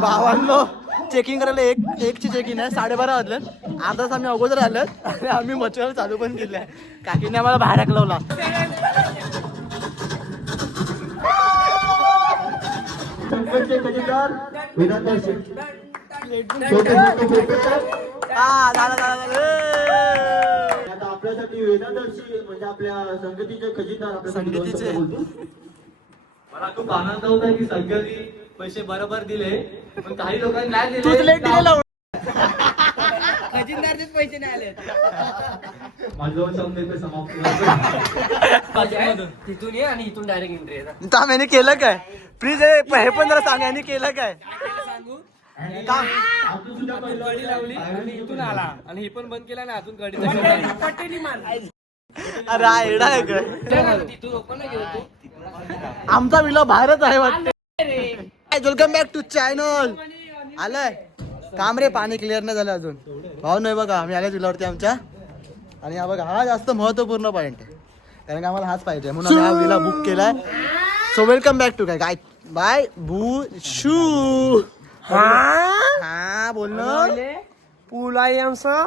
भावांनो चेकिंग करायला एकची चेकिंग आहे 12:30 वाजले. अर्धा तास आम्ही अगोदर आलो आणि आम्ही मच्छर चालू पण केले. काकीने आम्हाला बाहेर हाकलवला. आपल्यासाठी वेदांतर्षी म्हणजे आपल्या संगतीचे खजिनदार आपल्या संगतीचे. मला खूप आनंद होता की सगळ्यांनी पैसे बरोबर दिले पण काही लोकांनी नाही दिले. तूच लेट दिलेला खजिनदारचेच पैसे नाही आले. माझं समजा समाप्त. तिथून ये आणि इथून डायरेक्ट एंट्री आहे. काम याने केलं काय प्लीज हे पण जरा सांग याने केलं काय सांगू काम. अजून सुद्धा गडी लावली आणि इथून आला आणि हे पण बंद केला ना अजून गडी पट्टेनी मार. अरे हा येडा आहे काय तिथून ओपन नाही गेलो तू. आमचा विला बाहेरच आहे वाटतं. Welcome back to channel. आलंय काम रे पाणी क्लिअर नाही झालं अजून. भाऊ नाही बघा आम्ही आले विलावरती आमच्या आणि हा बघा हा जास्त महत्वपूर्ण पॉईंट आहे कारण की आम्हाला हाच पाहिजे म्हणून आम्ही हा विला बुक केलाय. सो वेलकम बॅक टू काय बाय बू शू. हा बोलणं पुला आहे आमचा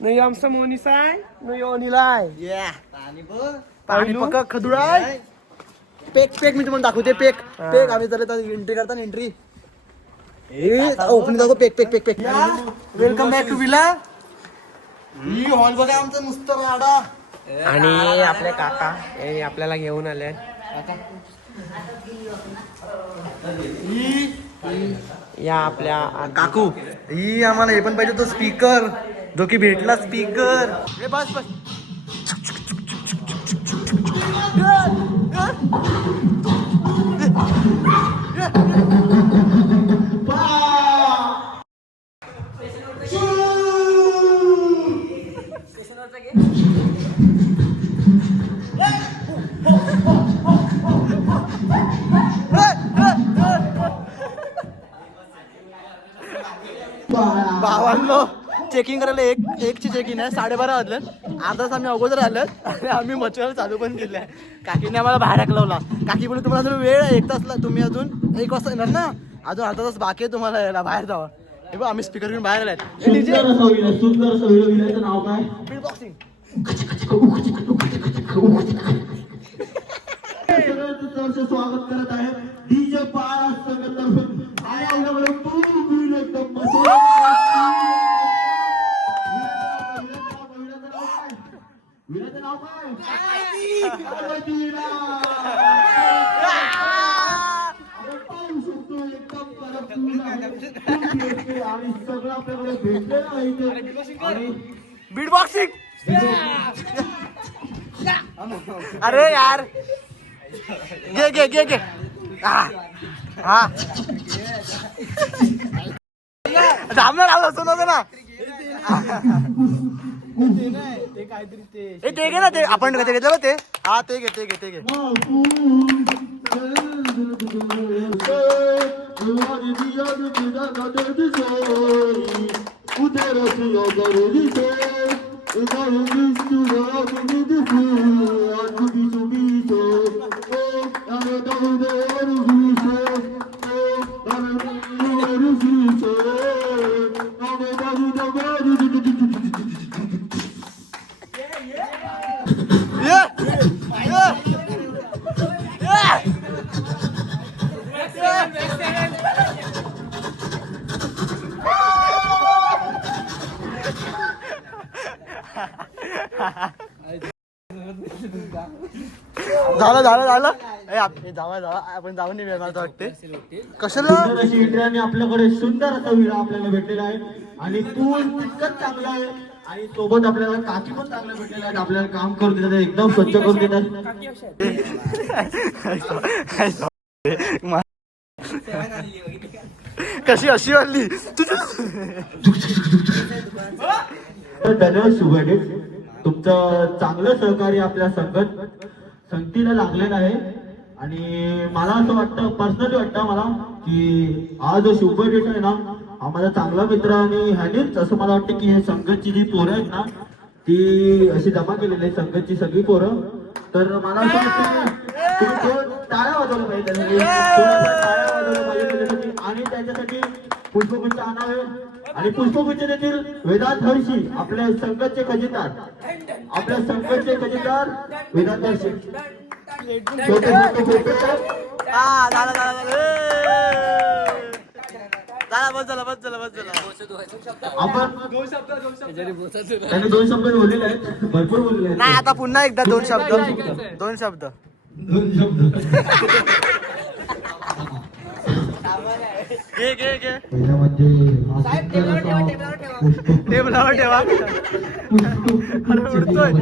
नाही आमचा मोनिसा आहे नाही अनिला आहे. या पाणी पक्का खदुडाय पेक मी तुम्हाला दाखवते पेक आम्ही चालत एंट्री करता एंट्री ओपनिंग दाखव पेक वेलकम बॅक टू विला. ही हॉल बघा आमचं नुसतं राडा. आणि आपले काका हे आपल्याला घेऊन आले. या आपल्या काकू ही आम्हाला हे पण पाहिजे तो स्पीकर जो की भेटला स्पीकर. हे बस भावांनो चेकिंग करायला एकची चेकिंग आहे 12:30 वाजले. अर्धा तास आम्ही अगोदर आलो आणि आम्ही मच्छर चालू पण केले. काकीने आम्हाला बाहेर हाकलवला. काकी बोलली तुम्हाला अजून वेळ आहे 1 तासला तुम्ही अजून 1 वाजता येणार ना अजून अर्धा तास बाकी आहे तुम्हाला यायला बाहेर जावं. हे बघ आम्ही स्पीकर घेऊन बाहेर आलाय. नाव काय बॉक्सिंग स्वागत करत आहे डीजे पास संघटन विराचं नाव काय पाहू शकतो एकदम आणि सगळं आपल्याकडे भेटलेलं आहे आणि बीट बॉक्सिंग. अरे यार घे हा थांबणार असं नव्हतं ना. ते घे ना ते आपण कधी घेतलं ते हा ते घे झालं जावा आपण जाऊन नाही मला वाटते कशाला आपल्याकडे सुंदर असा विला आपल्याला भेटलेला आहे आणि पूल तितकंच चांगला आहे आणि सोबत आपल्याला काकी पण चांगल्या भेटलेल्या आहेत. आपल्याला काम करून देतात एकदम स्वच्छ करून देतात. कशी अशी वाढली धन्यवाद शुभेच्छा. तुमचं चांगलं सहकार्य आपल्या संगतीला लागलेलं आहे आणि मला असं वाटतं पर्सनली वाटतं मला की आज जो शुभ डेट आहे ना आम्हाला चांगला मित्र आणि ह्यानेच असं मला वाटतं की हे संगतची जी पोरं आहेत ना ती अशी जमा केलेली आहे संगतची सगळी पोरं. तर मला असं वाटतं की तुम्ही टाळ्या वाजवल्या पाहिजे टाळ्या वाजवल्या पाहिजे आणि त्याच्यासाठी पुष्पगुच्छ आणावे आणि पुष्पगुच्छ देतील वेदांत हर्षी आपल्या संघाचे खजिनदार वेदांत हर्षी छोटे छोटे हा झाला झाला झाला बस झाला आपण त्यांनी 2 शब्द बोललेले आहेत भरपूर बोललेले आहेत नाही आता पुन्हा एकदा 2 शब्द दोन शब्द घे त्याच्यामध्ये टेबलावर ठेवा उडतोय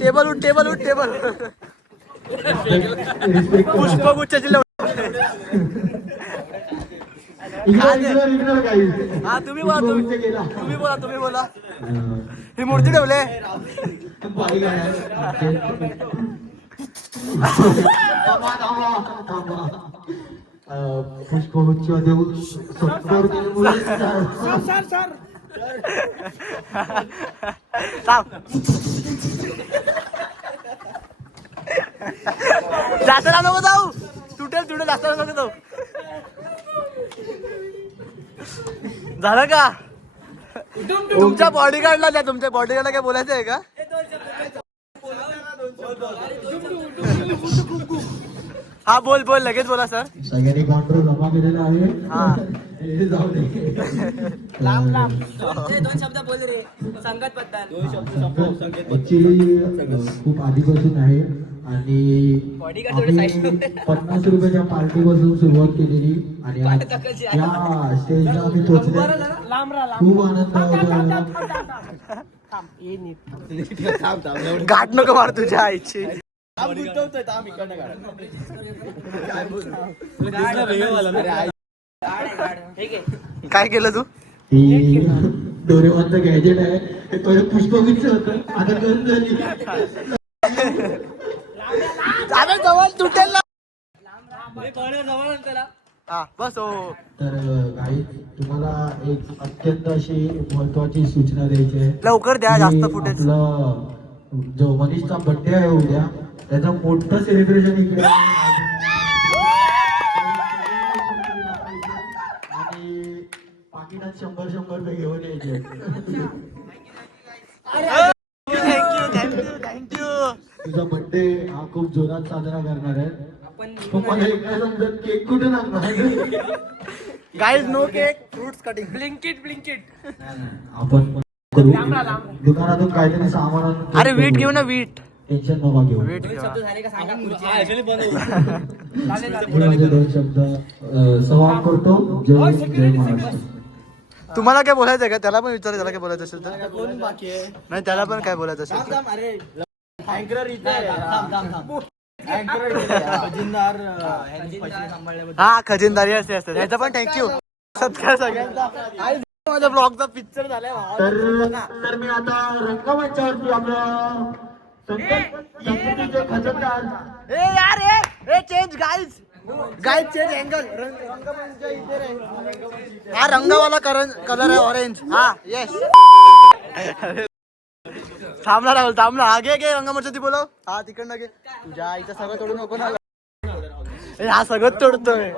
टेबल पुष्पगुच्छाची हा तुम्ही बोला ही मूर्ती ठेवले पुष्पगुच्छ देऊ जास्त नको जाऊ तुटेल जास्त नको जाऊ झालं का तुमच्या बॉडीगार्डला द्या तुमच्या बॉडीगार्डला काय बोलायचं आहे का हा बोल लगेच बोला सर सगळ्यांनी कॉन्ट्रोल जमा केलेला आहे हा जाऊ दे दोन शब्द बोल रे संगत बद्दल ऍक्च्युली खूप आधीपासून आहे आणि आम्ही 50 रुपयाच्या पार्टीपासून सुरुवात केलेली आणि या स्टेजला आम्ही पोहोचले खूप आनंद होतो गाठ नको मार तुझ्या आईची काय केलं तू ती डोरेमॉनचं गॅजेट आहे ते पहिलं पुष्पगुच्छ होतं आता गन झाली जवळ तुटेल ना हा बस हो तर काही तुम्हाला एक अत्यंत अशी महत्वाची सूचना द्यायची आहे लवकर द्या जास्त की फुटेज आपला जो मनीषचा बर्थडे आहे उद्या त्याचं मोठं सेलिब्रेशन इकडे आणि पाकिटात 100 रुपये घेऊन यायचे थँक्यू तुझा बर्थडे हा खूप जोरात साजरा करणार आहे पण मला एक काय समजत केक कुठे लागणार guys no cake fruits cutting Blinkit आपण करू दुकानातून काहीतरी सामान आणून अरे वीट घेऊ ना वीट टेन्शन नका घेऊ वीट घेऊ झाले का सांगा मी माझे 2 शब्द संवाद करतो जय महाराष्ट्र तुम्हाला काय बोलायचं आहे का त्याला पण विचार त्याला काय बोलायचं असेल तर नाही त्याला पण काय बोलायचं असेल हा खजिनदारी असते त्याचं पण थँक्यू सत्कार सगळ्यांचा माझ्या ब्लॉगचा पिक्चर झालाय तर मी आता रंगमंचावरती आपलं संगीतचे खजिनदार ए यार ए चेंज गाईज चेंज अँगल रंगमंचा इथे रे हा रंगवाला कलर आहे ऑरेंज हा येस थांबला राहुल थांबला हा घे रंगमंचा ती बोलव हा तिकडनं घे तुझ्या आईचं सगळं तोडू नको ना हा सगळं तोडतोय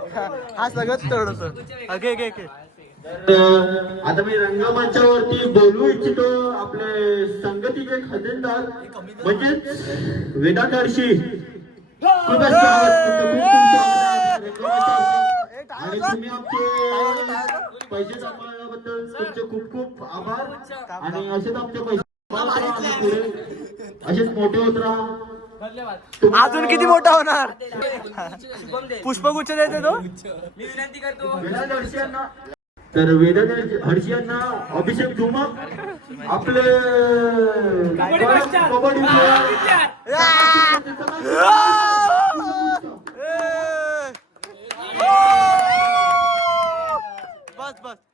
हा सगळं तोडतोय घे आता मी रंगमंचावरती बोलू इच्छितो आपले संगतीचे खजिनदार म्हणजेच वेदांत हर्षी खूप आणि तुम्ही आमचे पैसे सांभाळल्याबद्दल तुमचे खूप खूप आभार आणि असेच आमचे पैसे असेच मोठे होत राहा अजून किती मोठा होणार पुष्पगुच्छ द्यायचे तो मी विनंती करतो वेदांत हर्षी यांना तर वेदांत हर्षी यांना अभिषेक धुमक आपले कबड्डी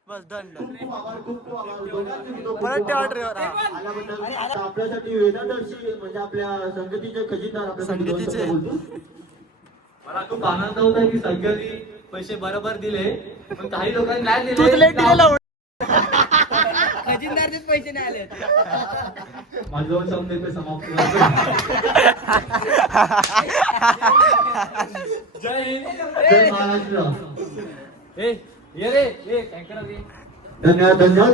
बस डन परत आपल्यासाठी वेदांत हर्षी म्हणजे आपल्या संगतीचे खजिनदार आपल्यासाठी मला खूप आनंद होता की सगळ्यांनी पैसे बरोबर दिले पण काही लोकांनी नाही तूच दिले लेट दिलेला खजिनदारचेच पैसे नाही आले. माझं शब्द इथे समाप्त जय हिंद जय महाराष्ट्र. ये रे ये टँकर धन्यवाद धन्यवाद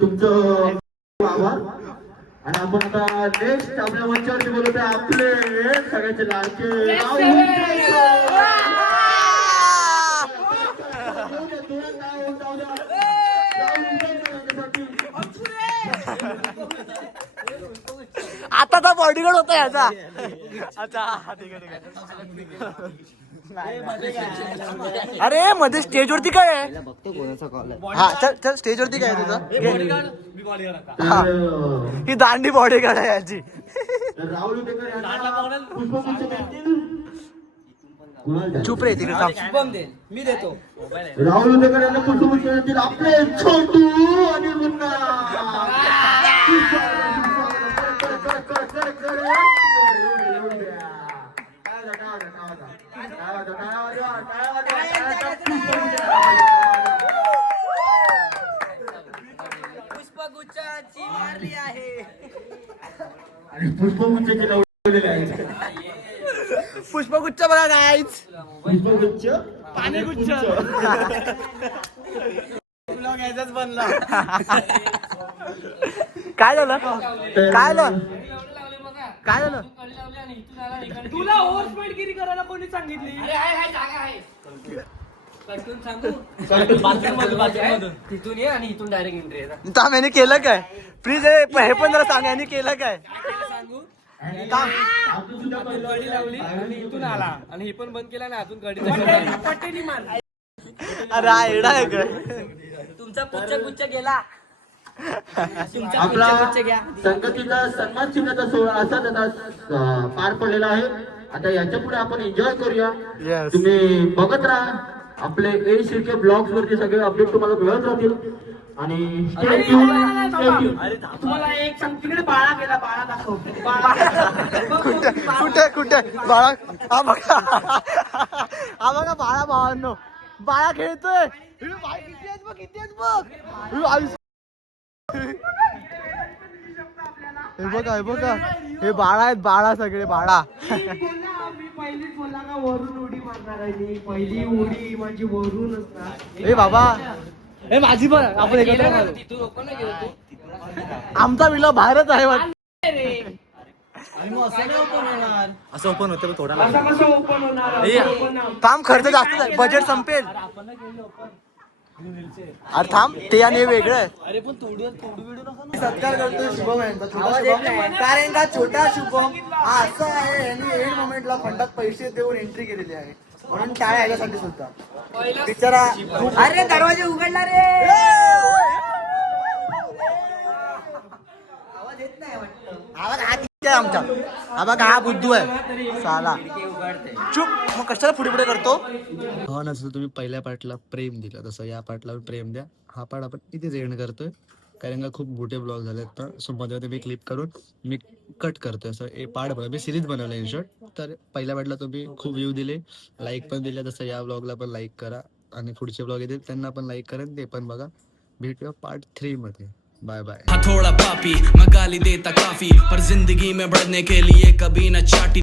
तुमचं आभार. आणि आपण आता नेक्स्ट आपल्या मंचावरती बोलत आहे आपले सगळ्याचे लाडके आता तर बॉडीगार्ड होता याचा. अच्छा ठीक आहे. अरे मध्ये स्टेज वरती काय आहे? हा चल चल स्टेज वरती काय आहे तुझं? हा. ही दांडी बॉडीगार्ड आहे याची. राहुल उटेकर यांना पुष्पगुच्छ देतील. चुप रे तिकडे थांब. शुभम दे मी देतो. राहुल उटेकर यांना पुष्पगुच्छ देतील आपले छोटू आणि मुन्ना. पुष्पगुच्छाची मारली आहे. आणि पुष्पगुच्छाचे लावलेले आहेत. पुष्पगुच्छ बघा गाईच. पुष्पगुच्छ पाणीगुच्छ. याचाच बनला. काय झालं काय झालं काय झालं? तुला ओव्हरस्पीडगिरी करायला कोणी सांगितली? कटून सांगू बाथरूम तिथून ये आणि इथून डायरेक्ट एंट्री आहे. थांब याने केलं काय? प्लीज हे पण जरा सांग याने केलं काय? सांगू थांब. गडी लावली आणि इथून आला आणि हे पण बंद केला ना अजून गडी पट्टेनी मार. अरे हा येडा आहे काय? तुमचा पुच्छ गेला. तुमचा आपला पुच्छ घ्या. संगतीचा सन्मान चिन्हाचा सोहळा असाच आता पार पडलेला आहे. आता याच्या पुढे आपण एन्जॉय करूया. Yes. तुम्ही बघत राहा आपले ए शिर्के ब्लॉग्स वरती सगळे अपडेट तुम्हाला मिळत राहतील. आणि stay tuned, stay tuned. तुम्हाला एक सांग तिकडे बाळा गेला बाळा दाखव. कुठे कुठे कुठे बाळा? हा बघा हा बघा बाळा भावांनो बाळा खेळतोय. किती आहेत बघ किती आहेत बघ. हे बघा हे बघा हे बाळा आहेत बाळा सगळे बाळा. मी पहिलीच बोलला का वरून उडी मारणार आहे मी. पहिली उडी माझी वरून असणार. ए बाबा हे माझी पण आपण एकत्र मारू. तिथून ओपन नाही गेलो तू. आमचा विला बाहेरच आहे वाटतं. असं ओपन होतं थोडा असं कसं ओपन होणार? असं open नाही. थांब खर्च जास्त आहे बजेट संपेल. अरे थांब ते आणि हे वेगळं आहे. अरे पण तोडू सत्कार करतोय शुभम यांचा छोटा शुभम. कारण का छोटा शुभम हा असं आहे यांनी एंड मोमेंटला फंडात पैसे देऊन एंट्री केलेली आहे म्हणून टाळ्या ह्याच्यासाठी सुद्धा बिचारा. अरे दरवाजा उघडला रे. आवाज येत नाही वाटतं. आवाज हा किती आहे आमचा. हा बघा हा बुद्धू आहे साला. चुप मग कशाला पुढे पुढे करतो. हो ना जसं तुम्ही पहिल्या पार्टला प्रेम दिलं तसं या पार्टला प्रेम द्या. हा पार्ट आपण इथेच एंड करतोय कारण का खूप मोठे ब्लॉग झालेत तर सो मध्ये मी क्लिप करून मी कट करतोय. असं हे पार्ट बनव मी सिरीज बनवलं इन शॉर्ट. तर पहिल्या पार्टला तुम्ही खूप व्ह्यू दिले लाईक पण दिले तसं या ब्लॉगला पण लाईक करा आणि पुढचे ब्लॉग येतील त्यांना पण लाईक करा ते पण बघा. भेटूया पार्ट 3 मध्ये. Bye bye. थोड़ा पापी मैं गाली देता काफी पर जिंदगी में बढ़ने के लिए कभी न चाटी